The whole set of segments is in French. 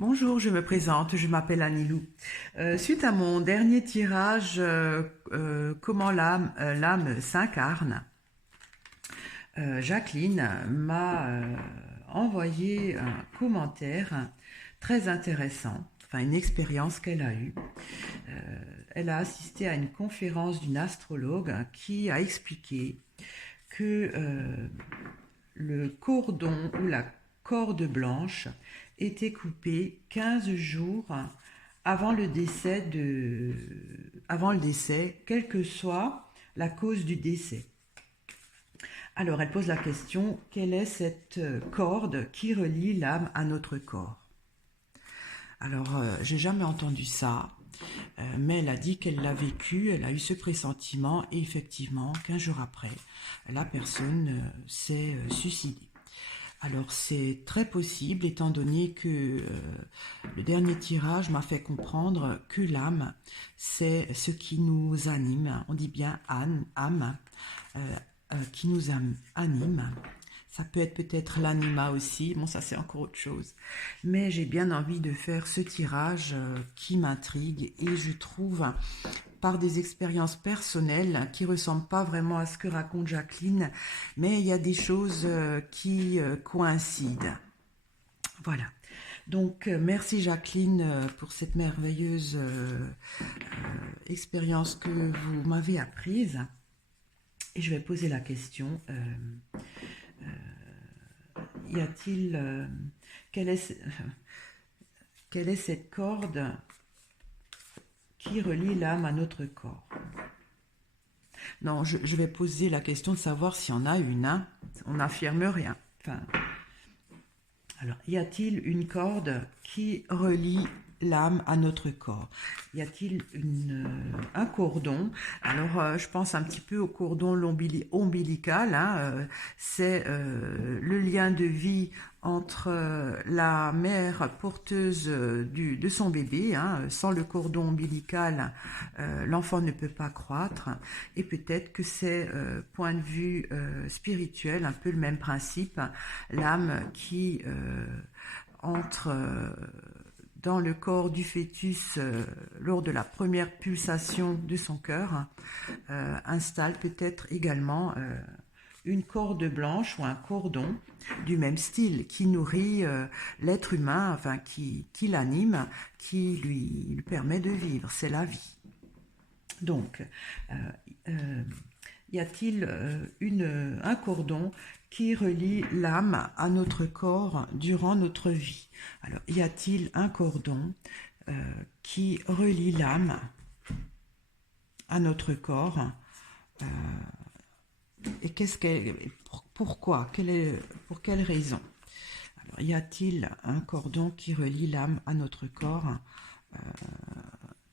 Bonjour, je me présente, je m'appelle Anilou. Suite à mon dernier tirage, Comment l'âme s'incarne, Jacqueline m'a envoyé un commentaire très intéressant, enfin une expérience qu'elle a eue. Elle a assisté à une conférence d'une astrologue qui a expliqué que le cordon ou la corde blanche était coupé 15 jours avant le décès, quelle que soit la cause du décès. Alors elle pose la question, quelle est cette corde qui relie l'âme à notre corps? Alors j'ai jamais entendu ça, mais elle a dit qu'elle l'a vécu, elle a eu ce pressentiment et effectivement 15 jours après, la personne s'est suicidée. Alors c'est très possible étant donné que le dernier tirage m'a fait comprendre que l'âme, c'est ce qui nous anime, on dit bien âme, qui nous anime. Ça peut être peut-être l'anima aussi, bon ça c'est encore autre chose. Mais j'ai bien envie de faire ce tirage qui m'intrigue et je trouve par des expériences personnelles qui ne ressemblent pas vraiment à ce que raconte Jacqueline, mais il y a des choses qui coïncident. Voilà. Donc merci Jacqueline pour cette merveilleuse expérience que vous m'avez apprise. Et je vais poser la question, y a-t-il... quelle, est, quelle est cette corde qui relie l'âme à notre corps? Non, je vais poser la question de savoir s'il y en a une. Hein. On n'affirme rien. Enfin, alors, y a-t-il une corde qui relie l'âme à notre corps? Y a-t-il un cordon? Alors, je pense un petit peu au cordon ombilical. Hein, c'est le lien de vie entre la mère porteuse de son bébé. Hein. Sans le cordon ombilical, l'enfant ne peut pas croître. Et peut-être que c'est, point de vue spirituel, un peu le même principe. L'âme qui entre dans le corps du fœtus lors de la première pulsation de son cœur, installe peut-être également une corde blanche ou un cordon du même style qui nourrit l'être humain, enfin qui l'anime, qui lui permet de vivre. C'est la vie. Donc, y a-t-il un cordon qui relie l'âme à notre corps durant notre vie? Alors, y a-t-il un cordon qui relie l'âme à notre corps et pourquoi? Pour quelle raison? Alors, y a-t-il un cordon qui relie l'âme à notre corps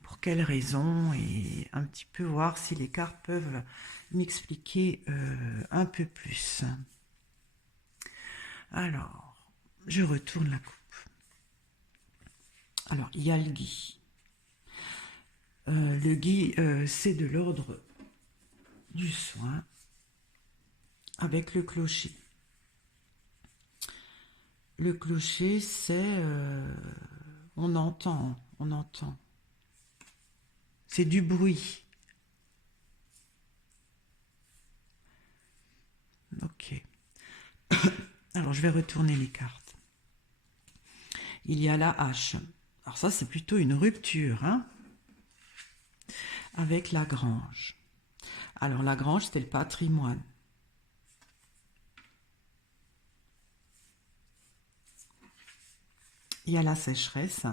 pour quelle raison? Et un petit peu voir si les cartes peuvent m'expliquer un peu plus. Alors, je retourne la coupe. Alors, il y a le gui. Le gui, c'est de l'ordre du soin avec le clocher. Le clocher, c'est... on entend. C'est du bruit. Ok. Alors, je vais retourner les cartes. Il y a la hache. Alors ça, c'est plutôt une rupture, hein, avec la grange. Alors, la grange, c'était le patrimoine. Il y a la sécheresse.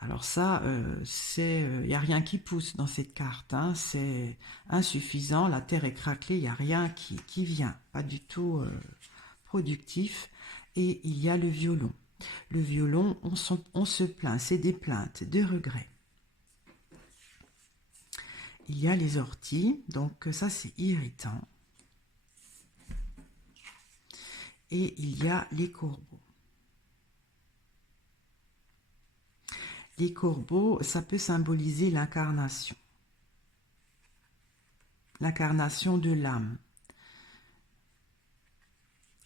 Alors ça, il n'y a rien qui pousse dans cette carte. Hein, c'est insuffisant, la terre est craquelée, il n'y a rien qui vient. Pas du tout productif. Et il y a le violon. Le violon, on se plaint, c'est des plaintes, des regrets. Il y a les orties, donc ça c'est irritant. Et il y a les corbeaux. Les corbeaux, ça peut symboliser l'incarnation. L'incarnation de l'âme.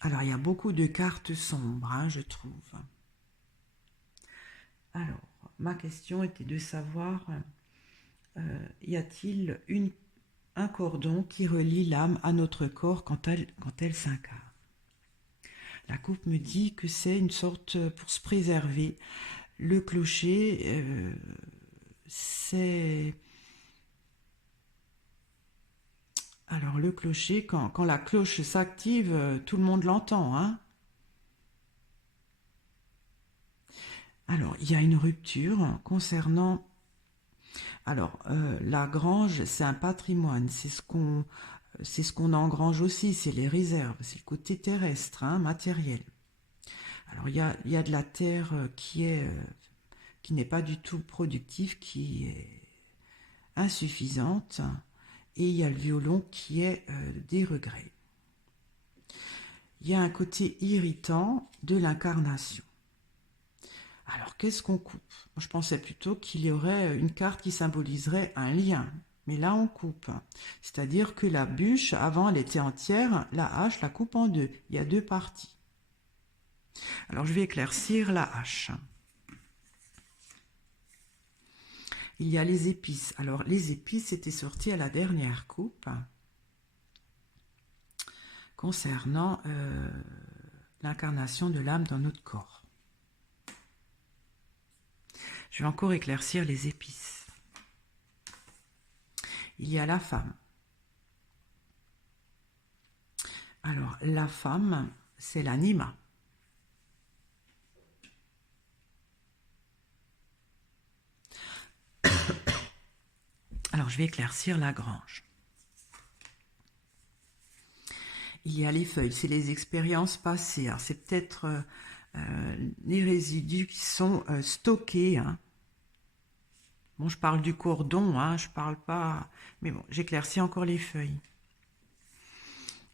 Alors, il y a beaucoup de cartes sombres, hein, je trouve. Alors, ma question était de savoir, y a-t-il un cordon qui relie l'âme à notre corps quand elle s'incarne? La coupe me dit que c'est une sorte, pour se préserver. Le clocher, c'est... Alors le clocher, quand la cloche s'active, tout le monde l'entend, hein. Alors, il y a une rupture concernant... Alors, la grange, c'est un patrimoine, c'est ce qu'on engrange aussi, c'est les réserves, c'est le côté terrestre, hein, matériel. Alors, il y a de la terre qui n'est pas du tout productive, qui est insuffisante, et il y a le violon qui est des regrets. Il y a un côté irritant de l'incarnation. Alors, qu'est-ce qu'on coupe? Moi, je pensais plutôt qu'il y aurait une carte qui symboliserait un lien. Mais là, on coupe. C'est-à-dire que la bûche, avant, elle était entière. La hache la coupe en deux. Il y a deux parties. Alors, je vais éclaircir la hache. Il y a les épices. Alors, les épices étaient sorties à la dernière coupe concernant l'incarnation de l'âme dans notre corps. Je vais encore éclaircir les épices. Il y a la femme. Alors, la femme, c'est l'anima. Alors, je vais éclaircir la grange. Il y a les feuilles, c'est les expériences passées. Alors, c'est peut-être les résidus qui sont stockés, hein. Bon, je parle du cordon, hein, je parle pas... Mais bon, j'éclaircis encore les feuilles.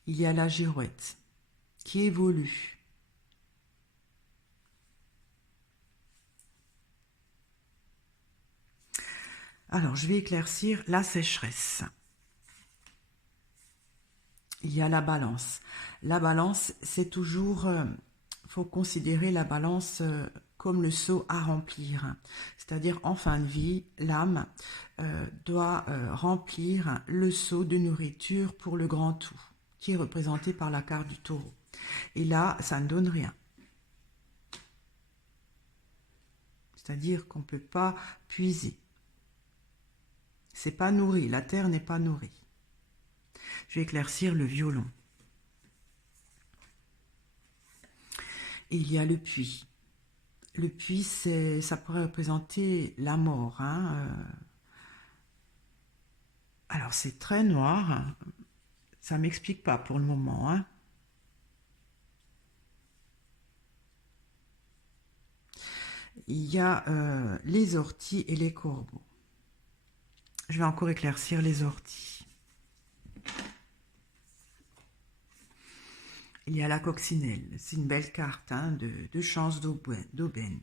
Il y a la girouette qui évolue. Alors, je vais éclaircir la sécheresse. Il y a la balance. La balance, c'est toujours... faut considérer la balance comme le seau à remplir. C'est-à-dire, en fin de vie, l'âme doit remplir le seau de nourriture pour le grand tout, qui est représenté par la carte du taureau. Et là, ça ne donne rien. C'est-à-dire qu'on ne peut pas puiser. C'est pas nourri, la terre n'est pas nourrie. Je vais éclaircir le violon. Et il y a le puits. Le puits, ça pourrait représenter la mort, hein. Alors, c'est très noir. Ça ne m'explique pas pour le moment, hein. Il y a les orties et les corbeaux. Je vais encore éclaircir les orties. Il y a la coccinelle. C'est une belle carte, hein, de chance d'aubaine.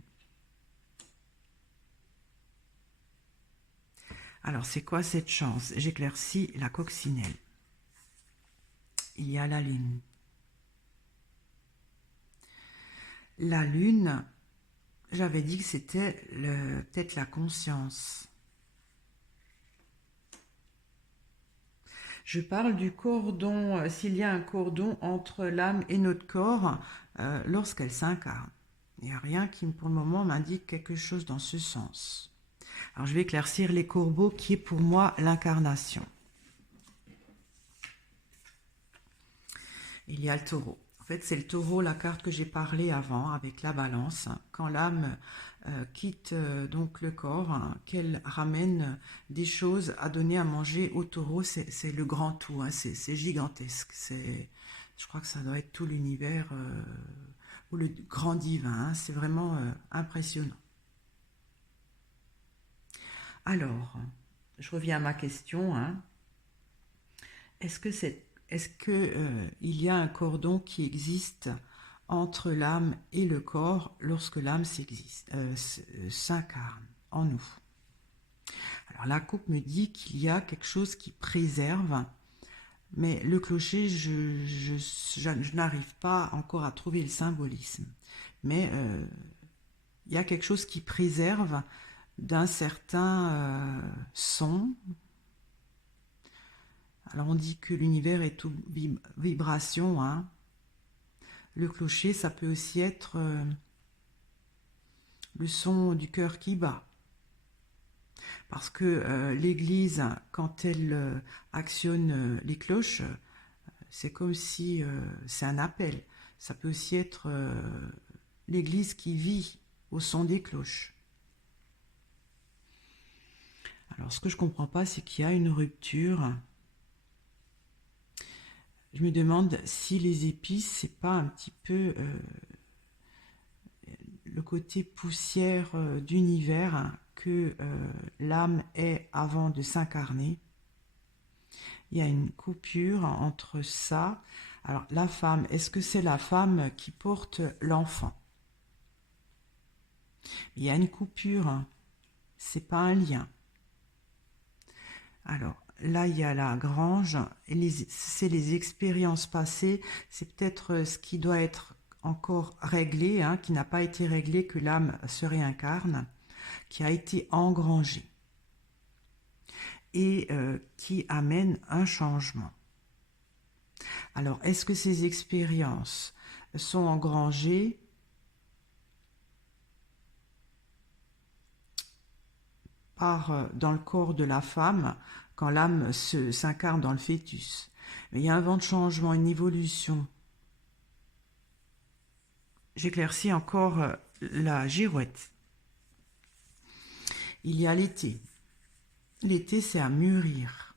Alors, c'est quoi cette chance? J'éclaircis la coccinelle. Il y a la lune. La lune, j'avais dit que c'était peut-être la conscience. Je parle du cordon, s'il y a un cordon entre l'âme et notre corps lorsqu'elle s'incarne. Il n'y a rien qui, pour le moment, m'indique quelque chose dans ce sens. Alors, je vais éclaircir les corbeaux, qui est pour moi l'incarnation. Il y a le taureau. En fait, c'est le taureau, la carte que j'ai parlé avant, avec la balance. Quand l'âme quitte donc le corps, hein, qu'elle ramène des choses à donner à manger au taureau, c'est le grand tout, hein, c'est gigantesque. Je crois que ça doit être tout l'univers ou le grand divin, hein, c'est vraiment impressionnant. Alors, je reviens à ma question, hein. Est-ce que il y a un cordon qui existe entre l'âme et le corps lorsque l'âme s'incarne en nous? Alors la coupe me dit qu'il y a quelque chose qui préserve, mais le clocher, je n'arrive pas encore à trouver le symbolisme. Mais il y a quelque chose qui préserve d'un certain son. Alors on dit que l'univers est tout vibration, hein. Le clocher, ça peut aussi être le son du cœur qui bat. Parce que l'église, quand elle actionne les cloches, c'est comme si c'est un appel. Ça peut aussi être l'église qui vit au son des cloches. Alors ce que je comprends pas, c'est qu'il y a une rupture. Je me demande si les épices, c'est pas un petit peu le côté poussière d'univers que l'âme est avant de s'incarner. Il y a une coupure entre ça. Alors la femme, est-ce que c'est la femme qui porte l'enfant? Il y a une coupure, c'est pas un lien. Alors là, il y a la grange, et c'est les expériences passées, c'est peut-être ce qui doit être encore réglé, hein, qui n'a pas été réglé, que l'âme se réincarne, qui a été engrangé et qui amène un changement. Alors, est-ce que ces expériences sont engrangées dans le corps de la femme quand l'âme s'incarne dans le fœtus? Mais il y a un vent de changement, une évolution. J'éclaircis encore la girouette. Il y a l'été. L'été, c'est à mûrir.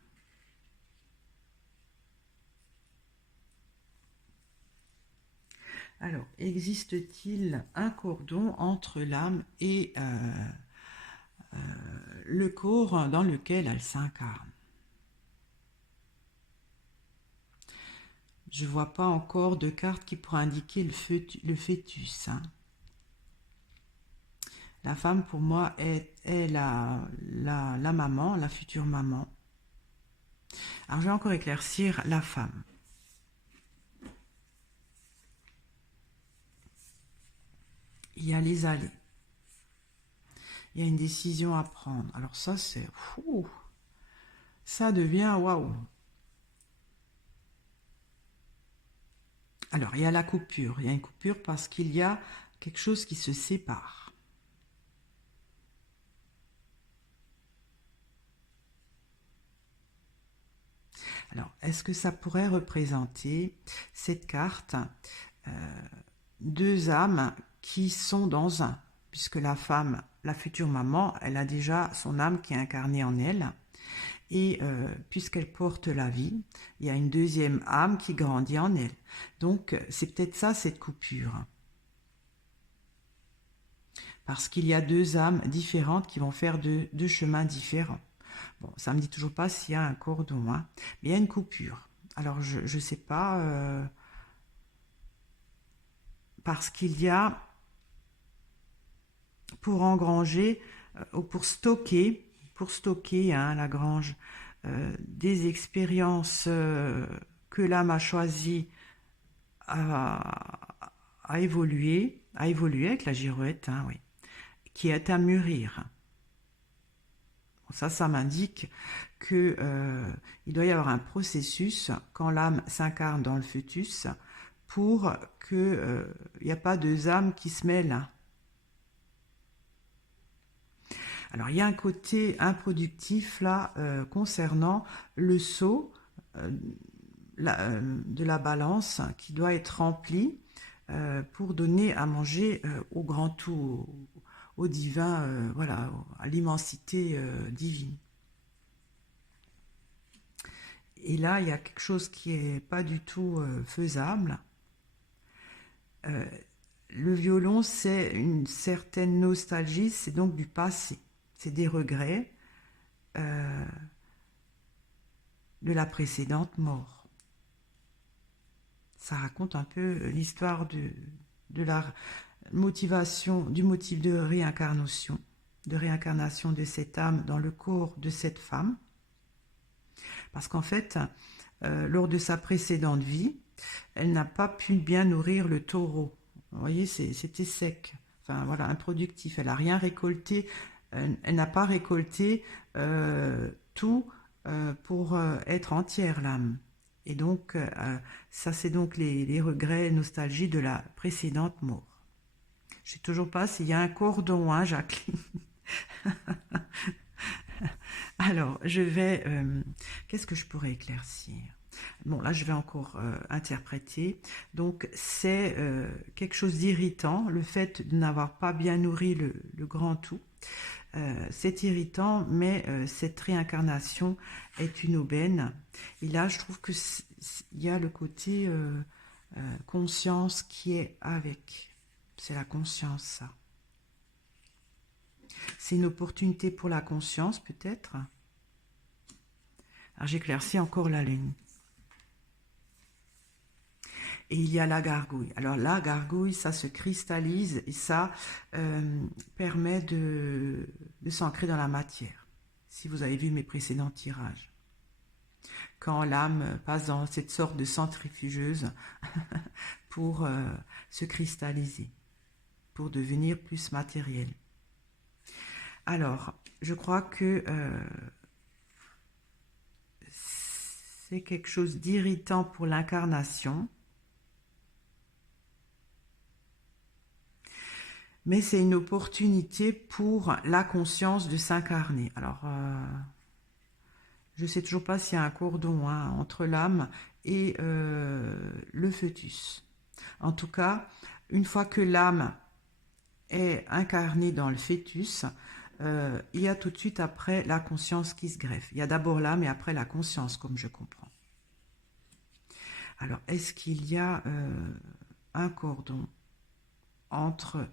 Alors, existe-t-il un cordon entre l'âme et le corps dans lequel elle s'incarne? Je ne vois pas encore de carte qui pourrait indiquer le fœtus. Hein. La femme, pour moi, est la maman, la future maman. Alors, je vais encore éclaircir la femme. Il y a les allées. Il y a une décision à prendre. Alors ça, c'est... ça devient waouh. Alors, il y a la coupure. Il y a une coupure parce qu'il y a quelque chose qui se sépare. Alors, est-ce que ça pourrait représenter cette carte deux âmes qui sont dans un, puisque la femme, la future maman, elle a déjà son âme qui est incarnée en elle, et puisqu'elle porte la vie, il y a une deuxième âme qui grandit en elle. Donc c'est peut-être ça, cette coupure. Parce qu'il y a deux âmes différentes qui vont faire deux chemins différents. Bon, ça ne me dit toujours pas s'il y a un cordon, hein, mais il y a une coupure. Alors je ne sais pas, parce qu'il y a, pour engranger, ou pour stocker hein, la grange, des expériences que l'âme a choisi à évoluer avec la girouette, hein, oui, qui est à mûrir. Bon, ça m'indique que il doit y avoir un processus quand l'âme s'incarne dans le fœtus pour que il n'y a pas deux âmes qui se mêlent. Alors il y a un côté improductif là concernant le seau de la balance qui doit être rempli pour donner à manger au grand tout, au divin, voilà, à l'immensité divine. Et là, il y a quelque chose qui n'est pas du tout faisable. Le violon, c'est une certaine nostalgie, c'est donc du passé. C'est des regrets de la précédente mort. Ça raconte un peu l'histoire de la motivation, du motif de réincarnation de cette âme dans le corps de cette femme. Parce qu'en fait, lors de sa précédente vie, elle n'a pas pu bien nourrir le taureau. Vous voyez, c'était sec. enfin voilà, improductif. Elle n'a rien récolté, elle n'a pas récolté tout pour être entière, l'âme. Et donc, ça, c'est donc les regrets, nostalgie de la précédente mort. Je ne sais toujours pas s'il y a un cordon, hein, Jacqueline. Alors, je vais... qu'est-ce que je pourrais éclaircir? Bon, là, je vais encore interpréter. Donc, c'est quelque chose d'irritant, le fait de n'avoir pas bien nourri le grand tout. C'est irritant, mais cette réincarnation est une aubaine. Et là, je trouve que il y a le côté conscience qui est avec. C'est la conscience, ça. C'est une opportunité pour la conscience, peut-être. Alors, j'éclaircis encore la lune. Et il y a la gargouille. Alors la gargouille, ça se cristallise et ça permet de s'ancrer dans la matière. Si vous avez vu mes précédents tirages. Quand l'âme passe dans cette sorte de centrifugeuse pour se cristalliser, pour devenir plus matériel. Alors, je crois que c'est quelque chose d'irritant pour l'incarnation. Mais c'est une opportunité pour la conscience de s'incarner. Alors, je ne sais toujours pas s'il y a un cordon entre l'âme et le fœtus. En tout cas, une fois que l'âme est incarnée dans le fœtus, il y a tout de suite après la conscience qui se greffe. Il y a d'abord l'âme et après la conscience, comme je comprends. Alors, est-ce qu'il y a un cordon entre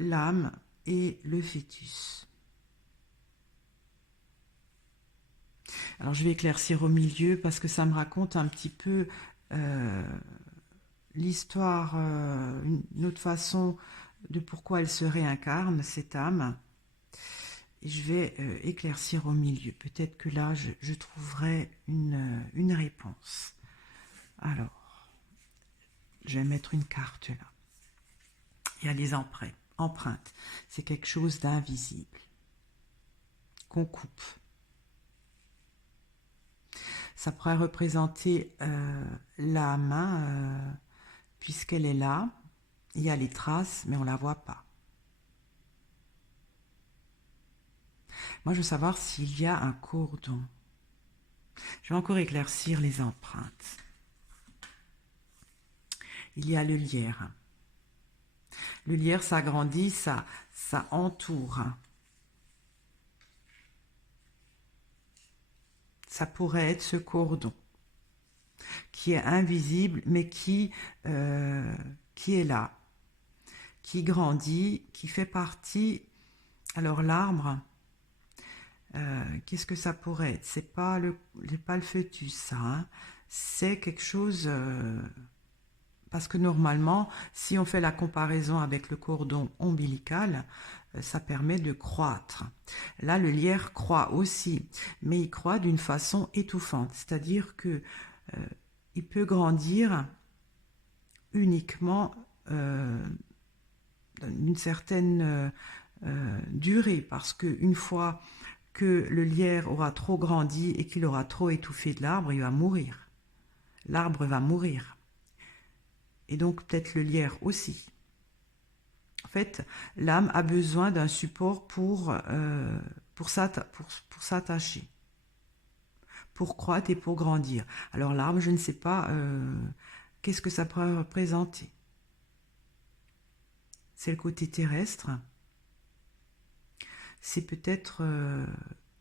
l'âme et le fœtus? Alors je vais éclaircir au milieu parce que ça me raconte un petit peu l'histoire, une autre façon de pourquoi elle se réincarne, cette âme. Et je vais éclaircir au milieu. Peut-être que là, je trouverai une réponse. Alors, je vais mettre une carte là. Il y a les empreintes. C'est quelque chose d'invisible qu'on coupe. Ça pourrait représenter la main, puisqu'elle est là. Il y a les traces, mais on ne la voit pas. Moi, je veux savoir s'il y a un cordon. Je vais encore éclaircir les empreintes. Il y a le lierre. Le lierre s'agrandit, ça entoure. Ça pourrait être ce cordon qui est invisible, mais qui est là, qui grandit, qui fait partie. Alors l'arbre, qu'est-ce que ça pourrait être? C'est pas le fœtus, ça. Hein. C'est quelque chose. Parce que normalement, si on fait la comparaison avec le cordon ombilical, ça permet de croître. Là, le lierre croît aussi, mais il croît d'une façon étouffante, c'est-à-dire que il peut grandir uniquement d'une certaine durée, parce qu'une fois que le lierre aura trop grandi et qu'il aura trop étouffé de l'arbre, il va mourir. L'arbre va mourir. Et donc peut-être le lierre aussi. En fait, l'âme a besoin d'un support pour s'attacher, pour croître et pour grandir. Alors l'arbre, je ne sais pas qu'est-ce que ça pourrait représenter. C'est le côté terrestre. C'est peut-être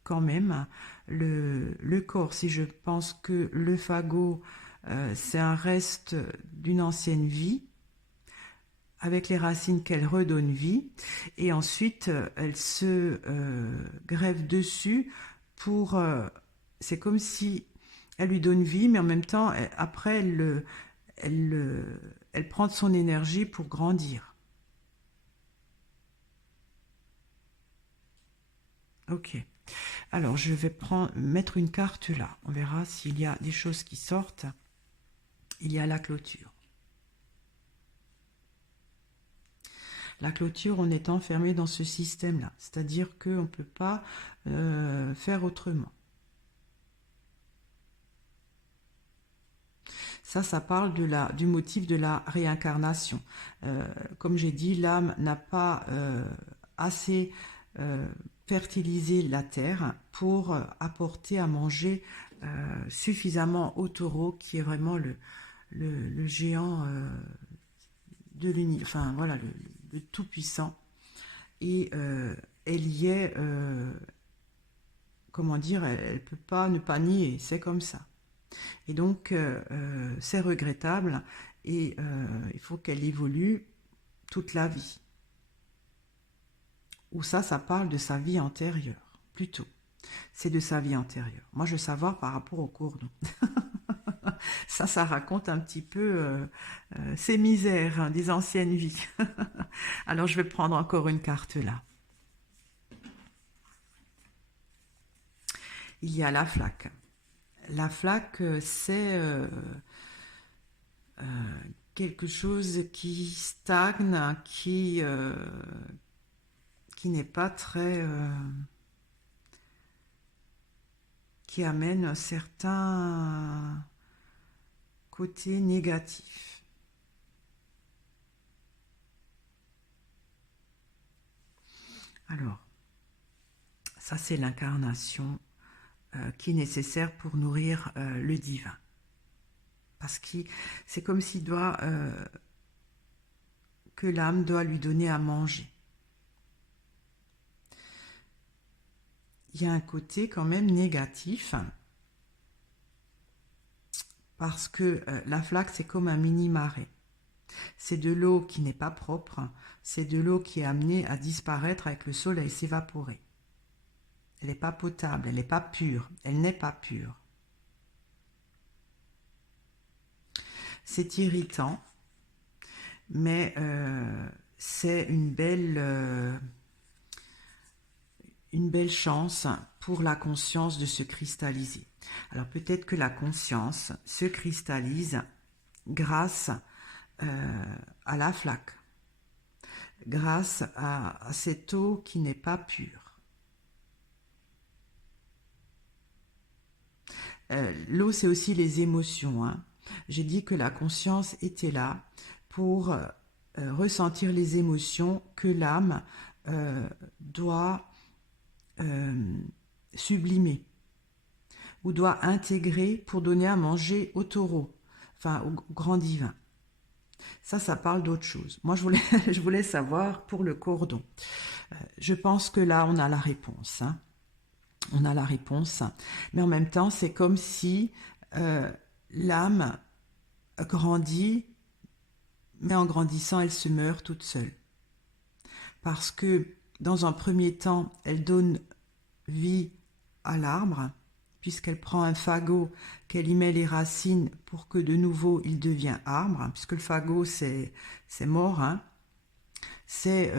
quand même le corps. Si je pense que le fagot, c'est un reste d'une ancienne vie, avec les racines qu'elle redonne vie, et ensuite elle se greffe dessus pour... c'est comme si elle lui donne vie, mais en même temps, après, elle prend de son énergie pour grandir. Ok. Alors, je vais mettre une carte là. On verra s'il y a des choses qui sortent. Il y a la clôture. La clôture, on est enfermé dans ce système-là. C'est-à-dire qu'on ne peut pas faire autrement. Ça parle du motif de la réincarnation. Comme j'ai dit, l'âme n'a pas assez fertilisé la terre pour apporter à manger suffisamment au taureau, qui est vraiment le géant de l'univers, enfin voilà, le tout-puissant. Et elle y est, comment dire, elle ne peut pas ne pas nier, c'est comme ça. Et donc, c'est regrettable et il faut qu'elle évolue toute la vie. Ou ça parle de sa vie antérieure, plutôt. C'est de sa vie antérieure. Moi, je veux savoir par rapport au cordon. Ça raconte un petit peu ses misères, hein, des anciennes vies. Alors, je vais prendre encore une carte là. Il y a la flaque. La flaque, c'est quelque chose qui stagne, qui n'est pas très... qui amène un certain côté négatif. Alors, ça c'est l'incarnation qui est nécessaire pour nourrir le divin. Parce que c'est comme s'il doit... que l'âme doit lui donner à manger. Il y a un côté quand même négatif, parce que la flaque, c'est comme un mini-marais. C'est de l'eau qui n'est pas propre, c'est de l'eau qui est amenée à disparaître avec le soleil, s'évaporer. Elle n'est pas potable, elle n'est pas pure, elle n'est pas pure. C'est irritant, mais c'est une belle chance pour la conscience de se cristalliser. Alors peut-être que la conscience se cristallise grâce à la flaque, grâce à cette eau qui n'est pas pure. L'eau, c'est aussi les émotions, hein. J'ai dit que la conscience était là pour ressentir les émotions que l'âme doit sublimer ou doit intégrer pour donner à manger au taureau, enfin au grand divin. Ça parle d'autre chose. Moi, je voulais savoir pour le cordon. Je pense que là, on a la réponse, hein. On a la réponse, mais en même temps, c'est comme si l'âme grandit, mais en grandissant, elle se meurt toute seule. Parce que, dans un premier temps, elle donne vie à l'arbre, puisqu'elle prend un fagot, qu'elle y met les racines pour que de nouveau il devienne arbre, puisque le fagot, c'est mort, hein. C'est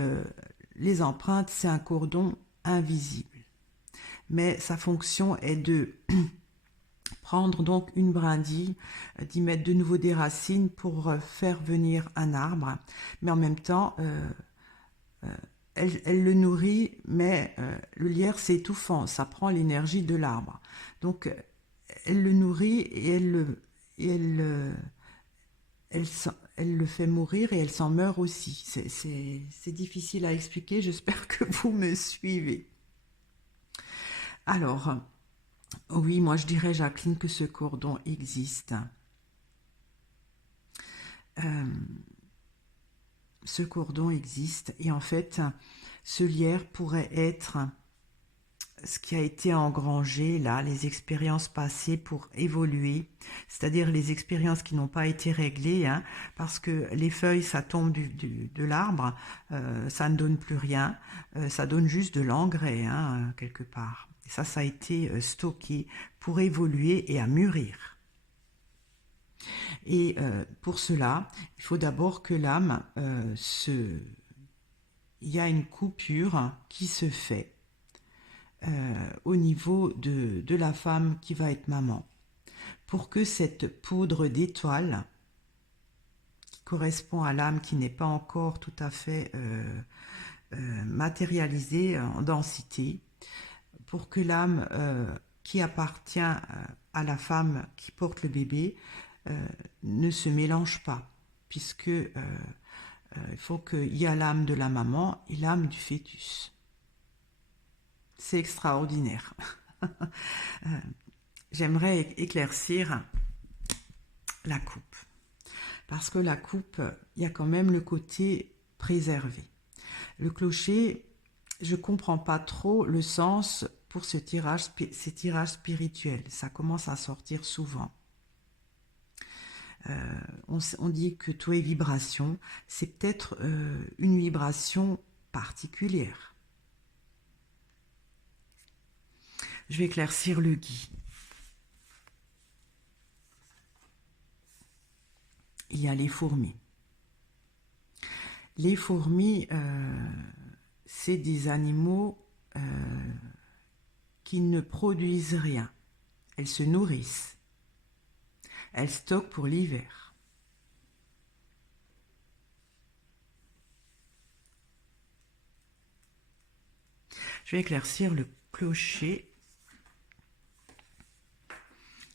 les empreintes, c'est un cordon invisible. Mais sa fonction est de prendre donc une brindille, d'y mettre de nouveau des racines pour faire venir un arbre, mais en même temps, elle le nourrit, mais le lierre c'est étouffant, ça prend l'énergie de l'arbre. Donc elle le nourrit et elle le fait mourir et elle s'en meurt aussi. C'est difficile à expliquer, j'espère que vous me suivez. Alors, oui, moi je dirais, Jacqueline, que ce cordon existe. Ce cordon existe et en fait, ce lierre pourrait être ce qui a été engrangé là, les expériences passées pour évoluer, c'est-à-dire les expériences qui n'ont pas été réglées, hein, parce que les feuilles, ça tombe de l'arbre, ça ne donne plus rien, ça donne juste de l'engrais, hein, quelque part. Et ça a été stocké pour évoluer et à mûrir. Et pour cela, il faut d'abord que l'âme il y a une coupure qui se fait au niveau de la femme qui va être maman, pour que cette poudre d'étoile, qui correspond à l'âme qui n'est pas encore tout à fait matérialisée en densité, pour que l'âme qui appartient à la femme qui porte le bébé ne se mélange pas, puisque il faut qu'il y ait l'âme de la maman et l'âme du fœtus. C'est extraordinaire. J'aimerais éclaircir la coupe. Parce que la coupe, il y a quand même le côté préservé. Le clocher, je ne comprends pas trop le sens pour ces tirages spirituels. Ça commence à sortir souvent. On dit que tout est vibration. C'est peut-être une vibration particulière. Je vais éclaircir le gui. Il y a les fourmis. Les fourmis, c'est des animaux qui ne produisent rien. Elles se nourrissent. Elles stockent pour l'hiver. Je vais éclaircir le clocher.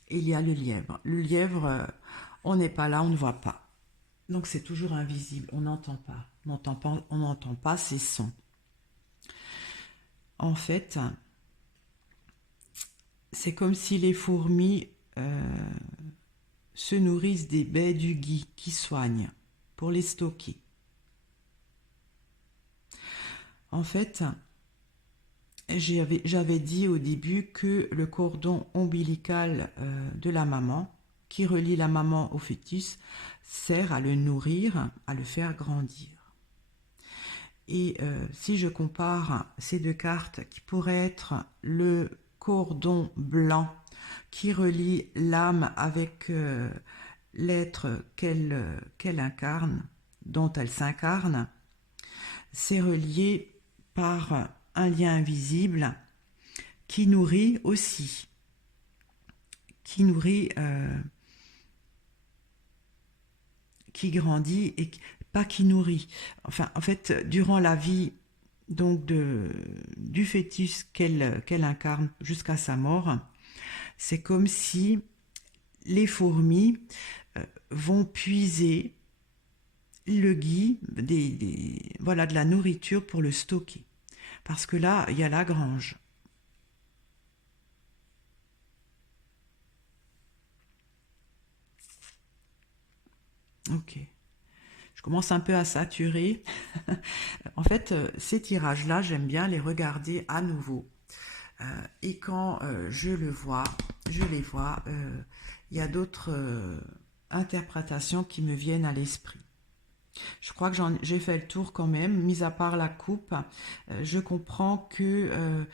Et il y a le lièvre. Le lièvre, on n'est pas là, on ne voit pas. Donc c'est toujours invisible, on n'entend pas. On n'entend pas ces sons. En fait, c'est comme si les fourmis se nourrissent des baies du gui qui soignent pour les stocker. En fait, j'avais dit au début que le cordon ombilical de la maman, qui relie la maman au fœtus, sert à le nourrir, à le faire grandir. Et si je compare ces deux cartes, qui pourraient être le cordon blanc qui relie l'âme avec l'être qu'elle incarne, dont elle s'incarne, c'est relié par un lien invisible qui nourrit aussi, qui nourrit, qui grandit et pas qui nourrit. Enfin, en fait, durant la vie donc du fœtus qu'elle incarne jusqu'à sa mort, c'est comme si les fourmis vont puiser le gui, voilà, de la nourriture pour le stocker. Parce que là, il y a la grange. Ok. Je commence un peu à saturer. En fait, ces tirages-là, j'aime bien les regarder à nouveau. Et quand je les vois, il y a d'autres interprétations qui me viennent à l'esprit. Je crois que j'ai fait le tour quand même, mis à part la coupe. Je comprends que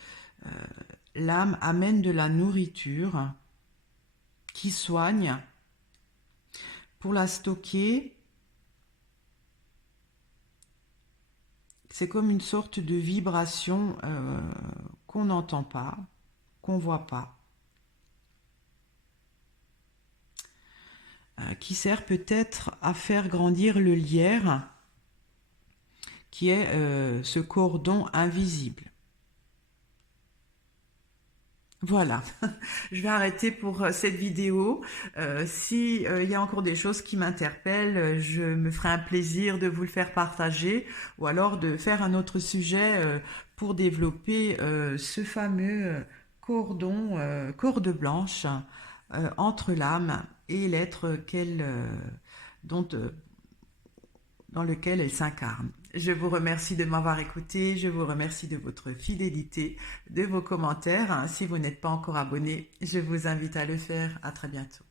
l'âme amène de la nourriture qui soigne pour la stocker. C'est comme une sorte de vibration qu'on n'entend pas, qu'on ne voit pas, qui sert peut-être à faire grandir le lierre, qui est ce cordon invisible. Voilà, je vais arrêter pour cette vidéo. Si y a encore des choses qui m'interpellent, je me ferai un plaisir de vous le faire partager ou alors de faire un autre sujet pour développer ce fameux corde blanche entre l'âme et l'être dans lequel elle s'incarne. Je vous remercie de m'avoir écouté, je vous remercie de votre fidélité, de vos commentaires. Si vous n'êtes pas encore abonné, je vous invite à le faire. À très bientôt.